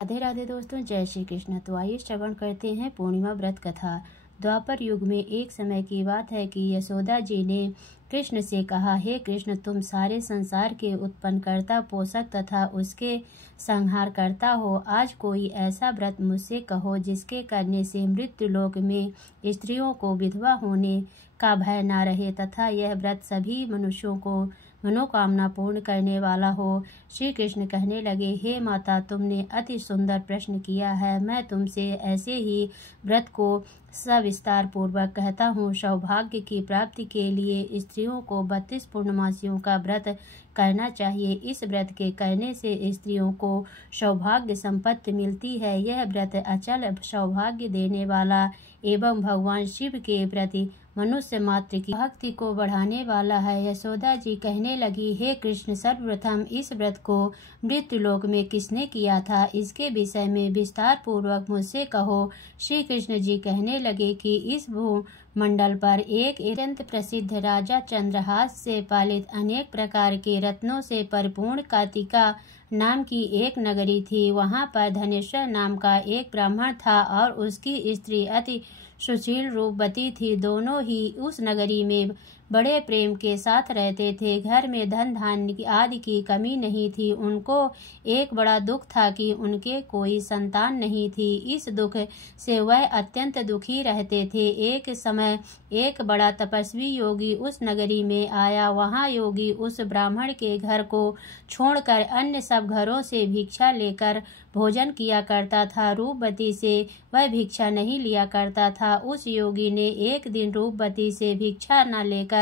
राधे राधे दोस्तों, जय श्री कृष्ण। तो आइए श्रवण करते हैं पूर्णिमा व्रत कथा। द्वापर युग में एक समय की बात है कि यशोदा जी ने कृष्ण से कहा, हे कृष्ण, तुम सारे संसार के उत्पन्नकर्ता, पोषक तथा उसके संहार करता हो। आज कोई ऐसा व्रत मुझसे कहो जिसके करने से मृत्युलोक में स्त्रियों को विधवा होने का भय न रहे तथा यह व्रत सभी मनुष्यों को मनोकामना पूर्ण करने वाला हो। श्री कृष्ण कहने लगे, हे माता, तुमने अति सुंदर प्रश्न किया है। मैं तुमसे ऐसे ही व्रत को सविस्तार पूर्वक कहता हूँ। सौभाग्य की प्राप्ति के लिए स्त्रियों को 32 पूर्णमासियों का व्रत करना चाहिए। इस व्रत के करने से स्त्रियों को सौभाग्य संपत्ति मिलती है। यह व्रत अचल सौभाग्य देने वाला एवं भगवान शिव के प्रति मनुष्य मात्र की भक्ति को बढ़ाने वाला है। यशोदा जी कहने लगी, हे कृष्ण, सर्वप्रथम इस व्रत को मृत्युलोक में किसने किया था, इसके विषय में विस्तार पूर्वक मुझसे कहो। श्री कृष्ण जी कहने लगे कि इस भूमंडल पर एक अत्यंत प्रसिद्ध राजा चंद्रहास से पालित अनेक प्रकार के रत्नों से परिपूर्ण कार्तिका नाम की एक नगरी थी। वहां पर धनेश्वर नाम का एक ब्राह्मण था और उसकी स्त्री अति सुशील रूपवती थी। दोनों ही उस नगरी में बड़े प्रेम के साथ रहते थे। घर में धन धान्य आदि की कमी नहीं थी। उनको एक बड़ा दुख था कि उनके कोई संतान नहीं थी। इस दुख से वह अत्यंत दुखी रहते थे। एक समय एक बड़ा तपस्वी योगी उस नगरी में आया। वहाँ योगी उस ब्राह्मण के घर को छोड़कर अन्य सब घरों से भिक्षा लेकर भोजन किया करता था। रूपवती से वह भिक्षा नहीं लिया करता था। उस योगी ने एक दिन रूपवती से भिक्षा न लेकर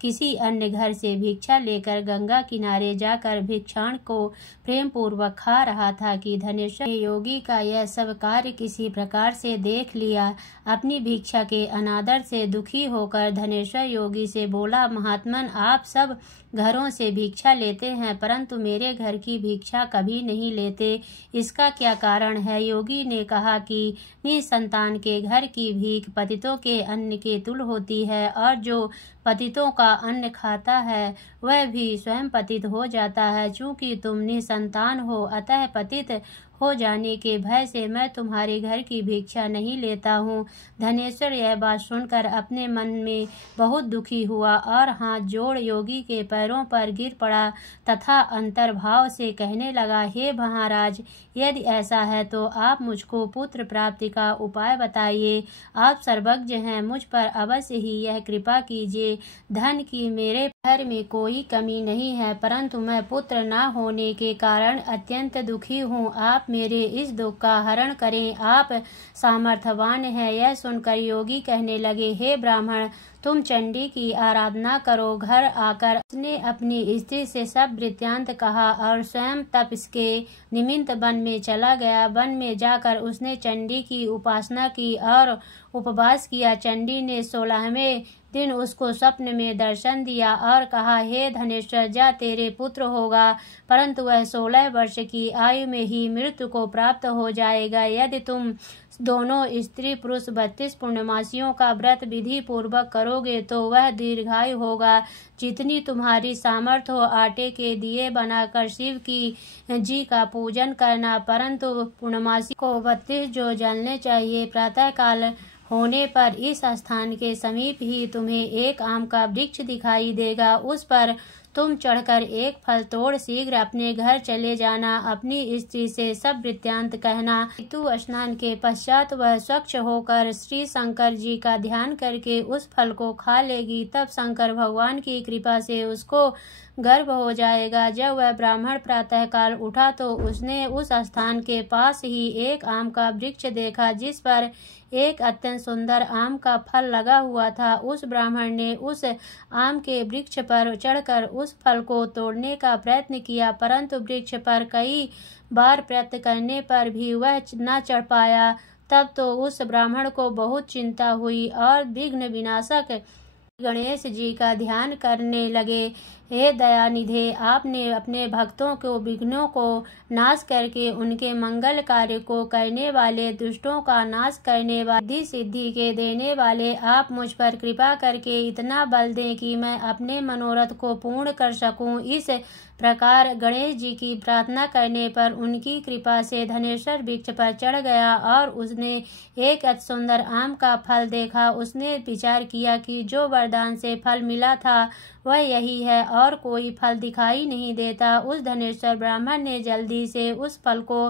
किसी अन्य घर से भिक्षा लेकर गंगा किनारे जाकर भिक्षाण को प्रेम पूर्वक खा रहा था कि धनेश्वर योगी का यह सब कार्य किसी प्रकार से देख लिया। अपनी भिक्षा के अनादर से दुखी होकर धनेश्वर योगी से बोला, महात्मन, आप सब घरों से भिक्षा लेते हैं परंतु मेरे घर की भिक्षा कभी नहीं लेते, इसका क्या कारण है? योगी ने कहा कि निसंतान के घर की भीख पतितों के अन्न के तुल्य होती है और जो पतितों का अन्न खाता है वह भी स्वयं पतित हो जाता है। चूंकि तुम निसंतान हो अतः पतित हो जाने के भय से मैं तुम्हारे घर की भिक्षा नहीं लेता हूँ। धनेश्वर यह बात सुनकर अपने मन में बहुत दुखी हुआ और हाथ जोड़ योगी के पैरों पर गिर पड़ा तथा अंतर्भाव से कहने लगा, हे महाराज, यदि ऐसा है तो आप मुझको पुत्र प्राप्ति का उपाय बताइए। आप सर्वज्ञ हैं, मुझ पर अवश्य ही यह कृपा कीजिए। धन की मेरे घर में कोई कमी नहीं है परंतु मैं पुत्र न होने के कारण अत्यंत दुखी हूँ। आप मेरे इस दुख का हरण करें, आप सामर्थ्यवान हैं। यह सुनकर योगी कहने लगे, हे ब्राह्मण, तुम चंडी की आराधना करो। घर आकर उसने अपनी स्त्री से सब वृत्तांत कहा और स्वयं तप के निमित्त वन में चला गया। वन में जाकर उसने चंडी की उपासना की और उपवास किया। चंडी ने 16वें दिन उसको स्वप्न में दर्शन दिया और कहा, हे धनेश्वर, जा, तेरे पुत्र होगा परंतु वह 16 वर्ष की आयु में ही मृत्यु को प्राप्त हो जाएगा। यदि तुम दोनों स्त्री पुरुष 32 पूर्णमासियों का व्रत विधि पूर्वक करोगे तो वह दीर्घायु होगा। जितनी तुम्हारी सामर्थ्य हो आटे के दिए बनाकर शिव की जी का पूजन करना, परंतु पूर्णमासी को 32 जो जलने चाहिए। प्रातः काल होने पर इस स्थान के समीप ही तुम्हें एक आम का वृक्ष दिखाई देगा। उस पर तुम चढ़कर एक फल तोड़ शीघ्र अपने घर चले जाना। अपनी स्त्री से सब वृत्तांत कहना। ऋतु स्नान के पश्चात वह स्वच्छ होकर श्री शंकर जी का ध्यान करके उस फल को खा लेगी। तब शंकर भगवान की कृपा से उसको गर्भ हो जाएगा। जब वह ब्राह्मण प्रातः काल उठा तो उसने उस स्थान के पास ही एक आम का वृक्ष देखा जिस पर एक अत्यंत सुंदर आम का फल लगा हुआ था। उस ब्राह्मण ने उस आम के वृक्ष पर चढ़कर उस फल को तोड़ने का प्रयत्न किया परंतु वृक्ष पर कई बार प्रयत्न करने पर भी वह न चढ़ पाया। तब तो उस ब्राह्मण को बहुत चिंता हुई और विघ्न विनाशक गणेश जी का ध्यान करने लगे। हे दयानिधे, आपने अपने भक्तों को विघ्नों को नाश करके उनके मंगल कार्य को करने वाले, दुष्टों का नाश करने वाले, सिद्धि के देने वाले, आप मुझ पर कृपा करके इतना बल दें कि मैं अपने मनोरथ को पूर्ण कर सकूं। इस प्रकार गणेश जी की प्रार्थना करने पर उनकी कृपा से धनेश्वर वृक्ष पर चढ़ गया और उसने एक अति सुंदर आम का फल देखा। उसने विचार किया कि जो वरदान से फल मिला था वह यही है और कोई फल दिखाई नहीं देता। उस धनेश्वर ब्राह्मण ने जल्दी से उस फल को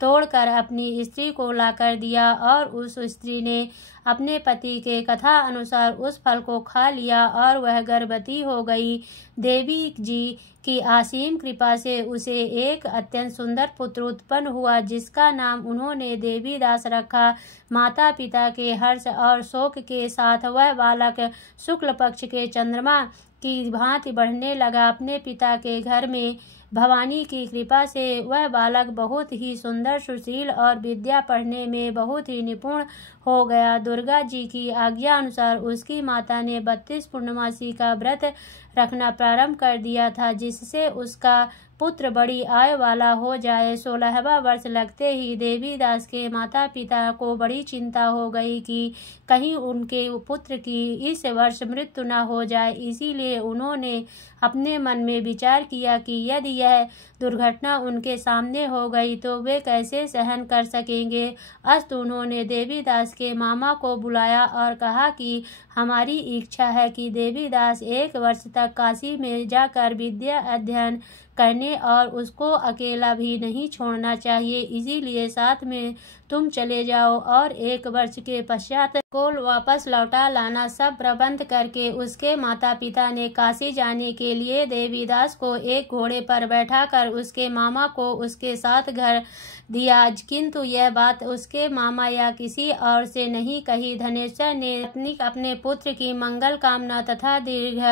तोड़कर अपनी स्त्री को लाकर दिया और उस स्त्री ने अपने पति के कथा अनुसार उस फल को खा लिया और वह गर्भवती हो गई। देवी जी की असीम कृपा से उसे एक अत्यंत सुंदर पुत्र उत्पन्न हुआ, जिसका नाम उन्होंने देवीदास रखा। माता पिता के हर्ष और शोक के साथ वह बालक शुक्ल पक्ष के चंद्रमा की भांति बढ़ने लगा। अपने पिता के घर में भवानी की कृपा से वह बालक बहुत ही सुंदर, सुशील और विद्या पढ़ने में बहुत ही निपुण हो गया। दुर्गा जी की आज्ञा अनुसार उसकी माता ने 32 पूर्णमासी का व्रत रखना प्रारंभ कर दिया था, जिससे उसका पुत्र बड़ी आयु वाला हो जाए। 16वां वर्ष लगते ही देवीदास के माता पिता को बड़ी चिंता हो गई कि कहीं उनके पुत्र की इस वर्ष मृत्यु न हो जाए। इसीलिए उन्होंने अपने मन में विचार किया कि यदि यह दुर्घटना उनके सामने हो गई तो वे कैसे सहन कर सकेंगे। अस्तु उन्होंने देवीदास के मामा को बुलाया और कहा कि हमारी इच्छा है कि देवीदास 1 वर्ष तक काशी में जाकर विद्या अध्ययन करने और उसको अकेला भी नहीं छोड़ना चाहिए, इसीलिए साथ में तुम चले जाओ और 1 वर्ष के पश्चात को वापस लौटा लाना। सब प्रबंध करके उसके माता पिता ने काशी जाने के लिए देवीदास को एक घोड़े पर बैठाकर उसके मामा को उसके साथ घर दिया, किंतु यह बात उसके मामा या किसी और से नहीं कही। धनेश्वर ने अपने पुत्र की मंगल कामना तथा दीर्घ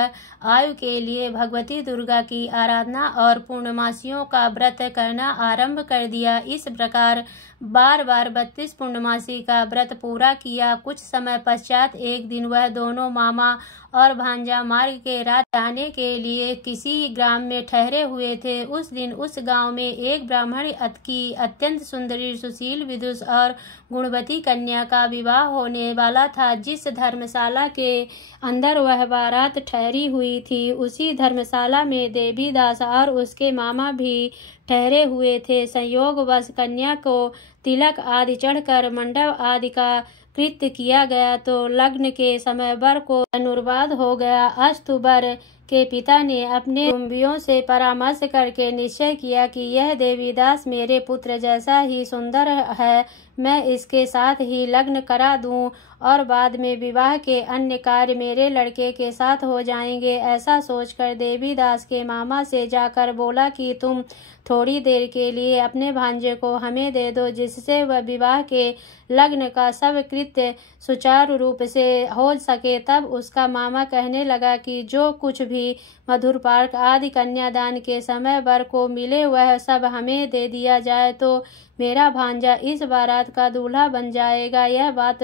आयु के लिए भगवती दुर्गा की आराधना और पूर्णमासियों का व्रत करना आरंभ कर दिया। इस प्रकार बार 32 पूर्णमासी का व्रत पूरा किया। कुछ समय पश्चात एक दिन वह दोनों मामा और भांजा मार्ग के रात जाने के लिए किसी ग्राम में ठहरे हुए थे। उस दिन उस गांव में एक ब्राह्मण की अत्यंत सुंदरी, सुशील, विदुष और गुणवती कन्या का विवाह होने वाला था। जिस धर्मशाला के अंदर वह बारात ठहरी हुई थी, उसी धर्मशाला में देवीदास और उसके मामा भी ठहरे हुए थे। संयोगवश कन्या को तिलक आदि चढ़कर मंडप आदि का कृत्य किया गया तो लग्न के समय वर को अनुर्वाद हो गया। अस्तु वर के पिता ने अपने कुटुंबियों से परामर्श करके निश्चय किया कि यह देवीदास मेरे पुत्र जैसा ही सुंदर है, मैं इसके साथ ही लग्न करा दूं और बाद में विवाह के अन्य कार्य मेरे लड़के के साथ हो जाएंगे। ऐसा सोचकर देवीदास के मामा से जाकर बोला कि तुम थोड़ी देर के लिए अपने भांजे को हमें दे दो, जिससे वह विवाह के लग्न का सब कृत्य सुचारू रूप से हो सके। तब उसका मामा कहने लगा कि जो कुछ भी मधुर पार्क आदि कन्यादान के समय वर को मिले वह सब हमें दे दिया जाए तो मेरा भांजा इस बारात का दूल्हा बन जाएगा। यह बात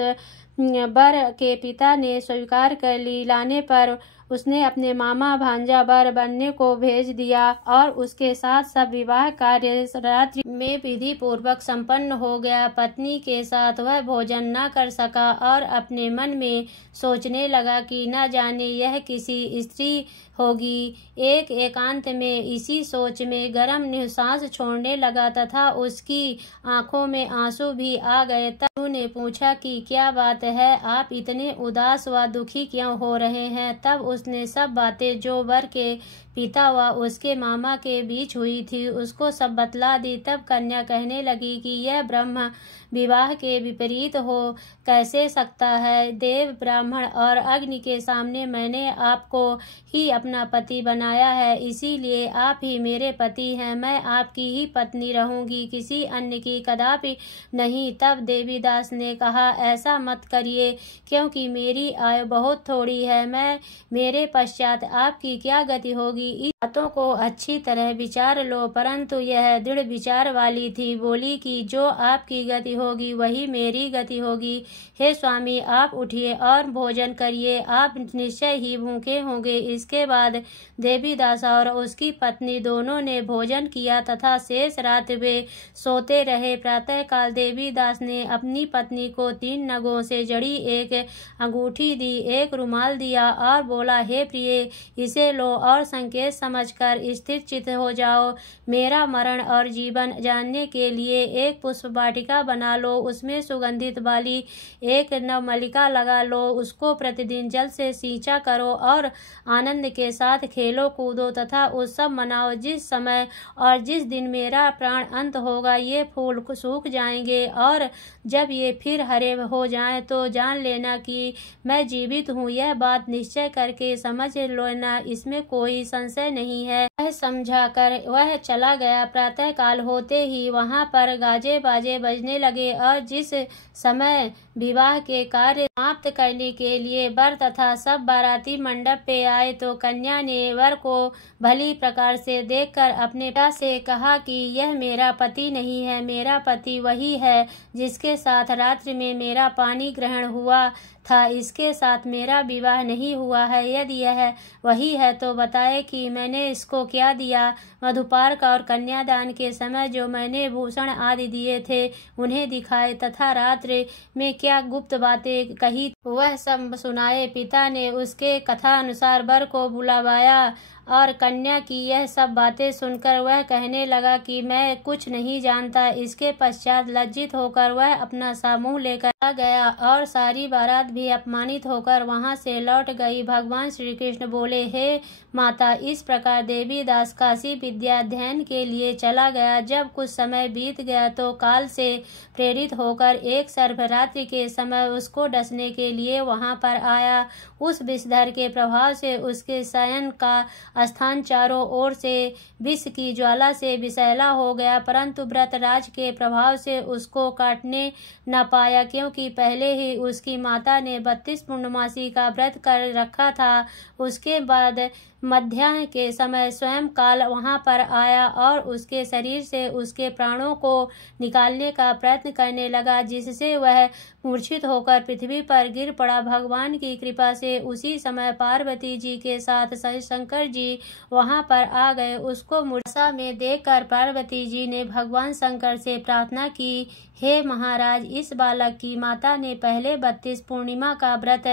वर के पिता ने स्वीकार कर ली। लाने पर उसने अपने मामा भांजा वर बनने को भेज दिया और उसके साथ सब विवाह कार्य रात्रि में विधि पूर्वक संपन्न हो गया। पत्नी के साथ वह भोजन न कर सका और अपने मन में सोचने लगा कि न जाने यह किसी स्त्री होगी। एक एकांत में इसी सोच में गर्म निश्वास छोड़ने लगा तथा उसकी आंखों में आंसू भी आ गए। तब उन्होंने पूछा कि क्या बात है, आप इतने उदास व दुखी क्यों हो रहे हैं। तब उसने सब बातें जो वर के पिता व उसके मामा के बीच हुई थी उसको सब बतला दी। तब कन्या कहने लगी कि यह ब्रह्म विवाह के विपरीत हो कैसे सकता है। देव, ब्राह्मण और अग्नि के सामने मैंने आपको ही अपना पति बनाया है, इसीलिए आप ही मेरे पति हैं। मैं आपकी ही पत्नी रहूंगी, किसी अन्य की कदापि नहीं। तब देवीदास ने कहा, ऐसा मत करिए, क्योंकि मेरी आयु बहुत थोड़ी है। मेरे पश्चात आपकी क्या गति होगी। बातों को अच्छी तरह विचार लो। परंतु यह दृढ़ विचार वाली थी। बोली कि जो आपकी गति होगी वही मेरी गति होगी। हे स्वामी, आप उठिए और भोजन करिए, आप निश्चय ही भूखे होंगे। इसके बाद देवीदास और उसकी पत्नी दोनों ने भोजन किया तथा शेष रात वे सोते रहे। प्रातःकाल देवीदास ने अपनी पत्नी को 3 नगों से जड़ी एक अंगूठी दी, एक रुमाल दिया और बोला, हे प्रिय, इसे लो और संकेत समझकर स्थिर चित्त हो जाओ। मेरा मरण और जीवन जानने के लिए एक पुष्प वाटिका बना लो, उसमें सुगंधित वाली एक नवमल्लिका लगा लो, उसको प्रतिदिन जल से सींचा करो और आनंद के साथ खेलो कूदो तथा उत्सव मनाओ। जिस समय और जिस दिन मेरा प्राण अंत होगा ये फूल सूख जाएंगे और जब ये फिर हरे हो जाएं तो जान लेना कि मैं जीवित हूँ। यह बात निश्चय करके समझ लेना, इसमें कोई संशय नहीं है। वह समझा कर वह चला गया। प्रातःकाल होते ही वहां पर गाजे बाजे बजने लगे और जिस समय विवाह के कार्य समाप्त करने के लिए वर तथा सब बाराती मंडप पे आए तो कन्या ने वर को भली प्रकार से देखकर अपने पिता से कहा कि यह मेरा पति नहीं है, मेरा पति वही है जिसके साथ रात्रि में मेरा पानी ग्रहण हुआ था, इसके साथ मेरा विवाह नहीं हुआ है। यदि यह वही है तो बताए कि मैंने इसको क्या दिया। मधुपार्क और कन्यादान के समय जो मैंने भूषण आदि दिए थे उन्हें दिखाए तथा रात्रि में क्या गुप्त बातें कही वह सब सुनाए। पिता ने उसके कथा अनुसार वर को बुलवाया और कन्या की यह सब बातें सुनकर वह कहने लगा कि मैं कुछ नहीं जानता। इसके पश्चात लज्जित होकर वह अपना सा मुंह लेकर आ गया और सारी बारात भी अपमानित होकर वहां से लौट गई। भगवान श्री कृष्ण बोले, हे माता, इस प्रकार देवीदास काशी विद्या अध्ययन के लिए चला गया। जब कुछ समय बीत गया तो काल से प्रेरित होकर एक सर्परात्रि के समय उसको डसने के लिए वहां पर आया। उस विषधर के प्रभाव से उसके शयन का स्थान चारों ओर से विष की ज्वाला से विषैला हो गया, परंतु व्रतराज के प्रभाव से उसको काटने न पाया, क्योंकि पहले ही उसकी माता ने 32 पूर्णमासी का व्रत कर रखा था। उसके बाद मध्याह्न के समय स्वयं काल वहां पर आया और उसके शरीर से उसके प्राणों को निकालने का प्रयत्न करने लगा, जिससे वह मूर्छित होकर पृथ्वी पर गिर पड़ा। भगवान की कृपा से उसी समय पार्वती जी के साथ शंकर जी वहां पर आ गए। उसको मूर्छा में देखकर पार्वती जी ने भगवान शंकर से प्रार्थना की, हे महाराज, इस बालक की माता ने पहले 32 पूर्णिमा का व्रत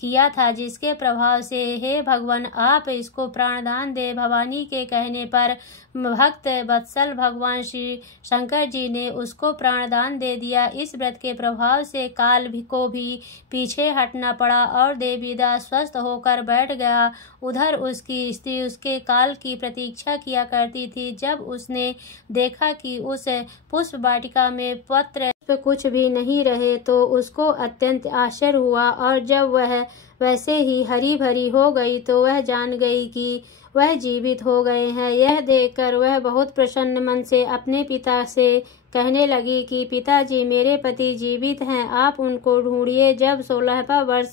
किया था, जिसके प्रभाव से हे भगवान आप इसको प्राणदान दे। भवानी के कहने पर भक्त वत्सल भगवान श्री शंकर जी ने उसको प्राणदान दे दिया। इस व्रत के प्रभाव से काल को भी पीछे हटना पड़ा और देवीदास स्वस्थ होकर बैठ गया। उधर उसकी स्त्री उसके काल की प्रतीक्षा किया करती थी। जब उसने देखा कि उस पुष्प वाटिका में पत्र कुछ भी नहीं रहे तो उसको अत्यंत आश्चर्य हुआ और जब वह वैसे ही हरी भरी हो गई तो वह जान गई कि वह जीवित हो गए हैं। यह देखकर वह बहुत प्रसन्न मन से अपने पिता से कहने लगी कि पिताजी, मेरे पति जीवित हैं, आप उनको ढूंढिए। जब 16वां वर्ष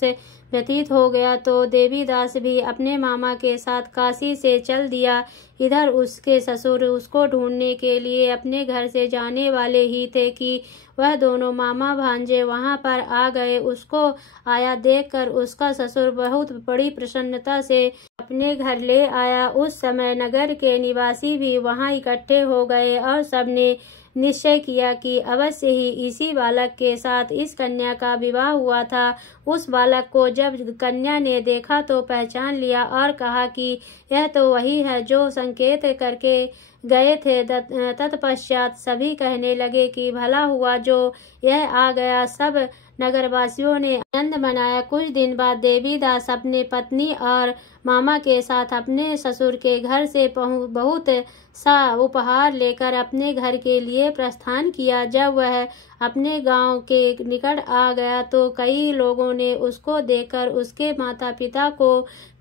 व्यतीत हो गया तो देवीदास भी अपने मामा के साथ काशी से चल दिया। इधर उसके ससुर उसको ढूंढने के लिए अपने घर से जाने वाले ही थे कि वह दोनों मामा भांजे वहां पर आ गए। उसको आया देखकर उसका ससुर बहुत बड़ी प्रसन्नता से अपने घर ले आया। उस समय नगर के निवासी भी वहां इकट्ठे हो गए और सबने निश्चय किया कि अवश्य ही इसी बालक के साथ इस कन्या का विवाह हुआ था। उस बालक को जब कन्या ने देखा तो पहचान लिया और कहा कि यह तो वही है जो संकेत करके गए थे। तत्पश्चात सभी कहने लगे कि भला हुआ जो यह आ गया। सब नगरवासियों ने आनंद मनाया। कुछ दिन बाद देवीदास अपने पत्नी और मामा के साथ अपने ससुर के घर से बहुत सा उपहार लेकर अपने घर के लिए प्रस्थान किया। जब वह अपने गांव के निकट आ गया तो कई लोगों ने उसको देखकर उसके माता पिता को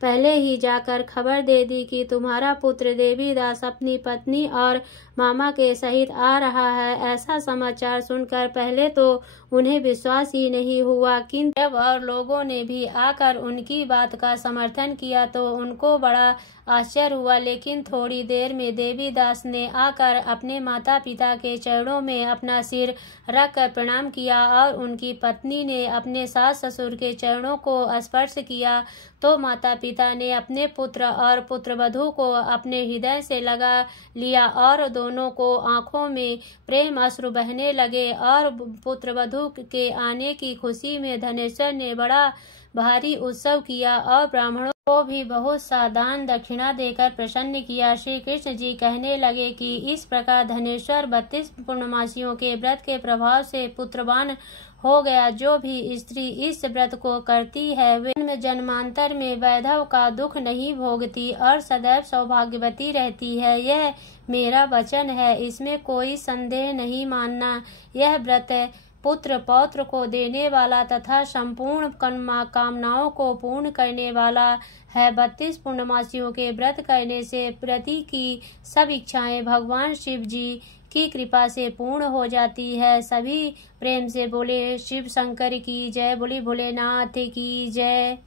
पहले ही जाकर खबर दे दी कि तुम्हारा पुत्र देवीदास अपनी पत्नी और मामा के सहित आ रहा है। ऐसा समाचार सुनकर पहले तो उन्हें विश्वास ही नहीं हुआ, किंतु जब और लोगों ने भी आकर उनकी बात का समर्थन किया तो उनको बड़ा आश्चर्य हुआ। लेकिन थोड़ी देर में देवीदास ने आकर अपने माता पिता के चरणों में अपना सिर रखकर प्रणाम किया और उनकी पत्नी ने अपने सास ससुर के चरणों को स्पर्श किया तो माता पिता ने अपने पुत्र और पुत्रवधू को अपने हृदय से लगा लिया और दोनों को आंखों में प्रेम अश्रु बहने लगे। और पुत्रवधू के आने की खुशी में धनेश्वर ने बड़ा भारी उत्सव किया और ब्राह्मणों को भी बहुत सा दान दक्षिणा देकर प्रसन्न किया। श्री कृष्ण जी कहने लगे कि इस प्रकार धनेश्वर 32 पूर्णमासियों के व्रत के प्रभाव से पुत्रवान हो गया। जो भी स्त्री इस व्रत को करती है वे जन्मांतर में वैधव का दुख नहीं भोगती और सदैव सौभाग्यवती रहती है। यह मेरा वचन है, इसमें कोई संदेह नहीं मानना। यह व्रत पुत्र पौत्र को देने वाला तथा संपूर्ण कामनाओं को पूर्ण करने वाला है। 32 पूर्णमासियों के व्रत करने से प्रति की सब इच्छाएं भगवान शिव जी की कृपा से पूर्ण हो जाती है। सभी प्रेम से बोले शिव शंकर की जय, बोली भोलेनाथ की जय।